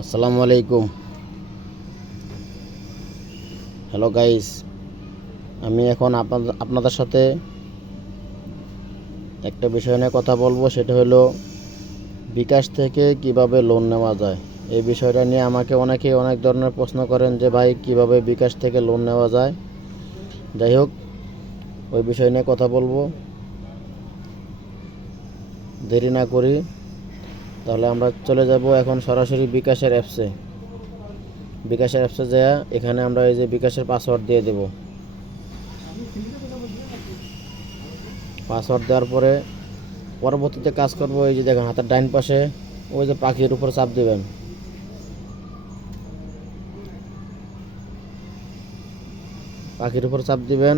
আসসালামু আলাইকুম। Hello guys, আমি এখন আপনাদের সাথে একটা বিষয় নিয়ে কথা বলবো। সেটা হলো বিকাশ থেকে কিভাবে লোন নেওয়া যায়। এই বিষয়টা নিয়ে আমাকে অনেকেই অনেক ধরনের প্রশ্ন করেন যে ভাই কিভাবে বিকাশ থেকে লোন নেওয়া যায়। যাই হোক, ওই বিষয় নিয়ে কথা বলবো। দেরি না করি, তাহলে আমরা চলে যাব এখন সরাসরি বিকাশের অ্যাপসে। বিকাশের অ্যাপসে যাওয়া এখানে আমরা এই যে বিকাশের পাসওয়ার্ড দিয়ে দেব। পাসওয়ার্ড দেওয়ার পরে পরবর্তীতে কাজ করব। এই যে দেখেন হাতের ডাইন পাশে ওই যে পাখির উপর চাপ দিবেন। পাখির উপর চাপ দিবেন,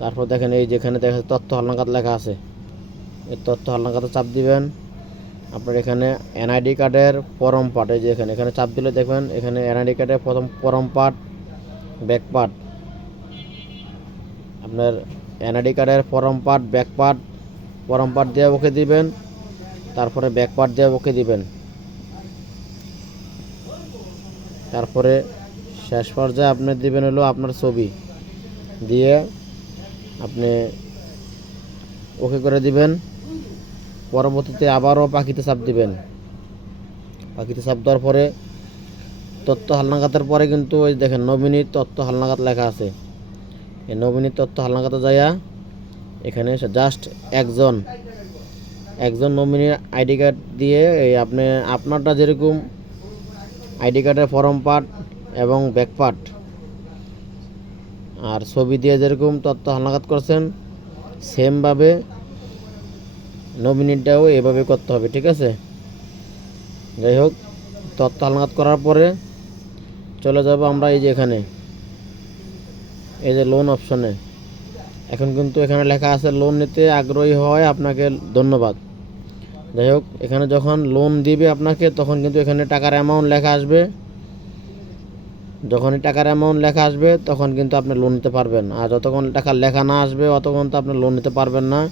তারপর দেখেন এই যেখানে দেখা তথ্য হালনাগাদ লেখা আছে, এই তথ্য হালনাগাদে চাপ দিবেন। আপনার এখানে এনআইডি কার্ডের ফর্ম পার্ট, এই যে এখানে চাপ দিলে দেখবেন এখানে এনআইডি কার্ডের প্রথম ফর্ম পার্ট, ব্যাক পার্ট। আপনার এনআইডি কার্ডের form part, back part, form part দিয়ে ওকে দিবেন, তারপরে ব্যাক পার্ট দিয়ে ওকে দিবেন। তারপরে শেষ পর্যায়ে আপনি দিবেন হলো আপনার ছবি দিয়ে আপনি ওকে করে দিবেন। পরবর্তীতে আবারও পাখিতে চাপ দিবেন। পাখিতে চাপ দেওয়ার পরে তথ্য হালনাগাদের পরে কিন্তু ওই দেখেন নমিনি তথ্য হালনাগাদ লেখা আছে। এই নমিনি তথ্য হালনাগাদে যাইয়া এখানে জাস্ট একজন নমিনির আইডি কার্ড দিয়ে এই আপনি আপনারটা যেরকম আইডি কার্ডের ফর্ম পার্ট এবং ব্যাক পার্ট আর ছবি দিয়ে যেরকম তথ্য হালনাগাদ করছেন সেমভাবে নমিনিটাও এভাবে করতে হবে, ঠিক আছে। যাই হোক, তথ্য হালনাগাদ করার পরে চলে যাব আমরা এই যে এখানে এই যে লোন অপশনে। এখন কিন্তু এখানে লেখা আছে লোন নিতে আগ্রহী হয় আপনাকে ধন্যবাদ। যাই হোক, এখানে যখন লোন দিবে আপনাকে তখন কিন্তু এখানে টাকার অ্যামাউন্ট লেখা আসবে। যখনই টাকার অ্যামাউন্ট লেখা আসবে তখন কিন্তু আপনি লোন নিতে পারবেন, আর যতক্ষণ টাকা লেখা না আসবে অতক্ষণ তো আপনি লোন নিতে পারবেন না।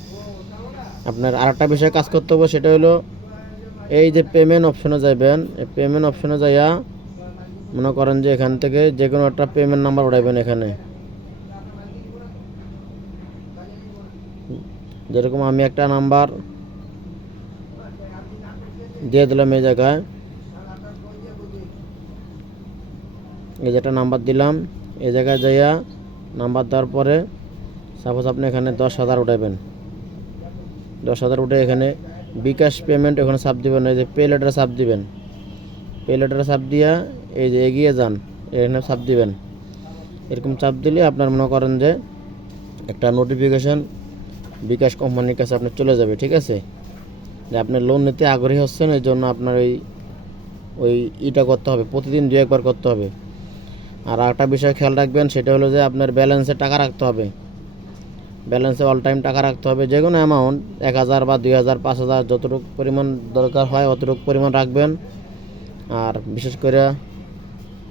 আপনার আরেকটা বিষয় কাজ করতে হবে, সেটা হলো এই যে পেমেন্ট অপশনে যাবেন। এই পেমেন্ট অপশনে যাইয়া মনে করেন যে এখান থেকে যে কোনো একটা পেমেন্ট নাম্বার উঠাইবেন। এখানে যেরকম আমি একটা নাম্বার দিয়ে দিলাম, এই জায়গায় এই যেটা নাম্বার দিলাম, এই জায়গায় যাইয়া নাম্বার দেওয়ার পরে সাপোজ আপনি এখানে 10,000 উঠাইবেন। 10,000 উঠে এখানে বিকাশ পেমেন্ট ওখানে চাপ দিবেন। এই যে পে লেটারে চাপ দিবেন। পে লেটারে চাপ দিয়া এই যে এগিয়ে যান, এখানে চাপ দিবেন। এরকম চাপ দিলে আপনার মনে করেন যে একটা নোটিফিকেশন বিকাশ কোম্পানির কাছে আপনার চলে যাবে, ঠিক আছে, যে আপনি লোন নিতে আগ্রহী হচ্ছেন। এই জন্য আপনার ওই ইটা করতে হবে, প্রতিদিন 2-1 বার করতে হবে। আর একটা বিষয় খেয়াল রাখবেন, সেটা হলো যে আপনার ব্যালেন্সে টাকা রাখতে হবে। ব্যালেন্সে অল টাইম টাকা রাখতে হবে। যে কোনো অ্যামাউন্ট 1,000 বা 2,000, 5,000 যতটুকু পরিমাণ দরকার হয় অতটুকু পরিমাণ রাখবেন। আর বিশেষ করে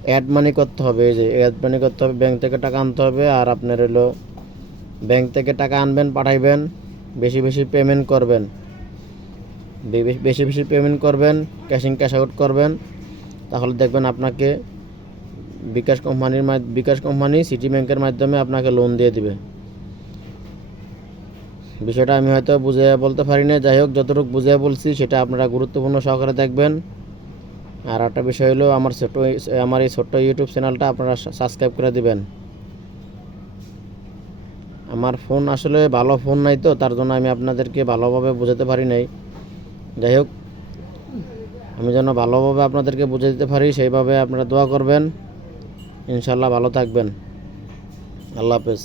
অ্যাড মানি করতে হবে। এই যে অ্যাড মানি করতে হবে, ব্যাংক থেকে টাকা আনতে হবে। আর আপনার হলো ব্যাংক থেকে টাকা আনবেন, পাঠাইবেন, বেশি বেশি পেমেন্ট করবেন, বেশি বেশি পেমেন্ট করবেন, ক্যাশ ইন ক্যাশ আউট করবেন। তাহলে দেখবেন আপনাকে বিকাশ কোম্পানি সিটি ব্যাংকের মাধ্যমে আপনাকে লোন দিয়ে দিবে। বিষয়টা আমি হয়তো বুঝিয়ে বলতে পারি না। যাই হোক, যতটুকু বুঝিয়ে বলছি সেটা আপনারা গুরুত্বপূর্ণ সহকারে দেখবেন। আর একটা বিষয় হলো আমার এই ছোট্ট ইউটিউব চ্যানেলটা আপনারা সাবস্ক্রাইব করে দিবেন। আমার ফোন আসলে ভালো ফোন নাই, তো তার জন্য আমি আপনাদেরকে ভালোভাবে বোঝাতে পারি নাই। যাই হোক, আমি যেন ভালোভাবে আপনাদেরকে বুঝে দিতে পারি সেইভাবে আপনারা দোয়া করবেন। ইনশাল্লাহ ভালো থাকবেন। আল্লাহ হাফেজ।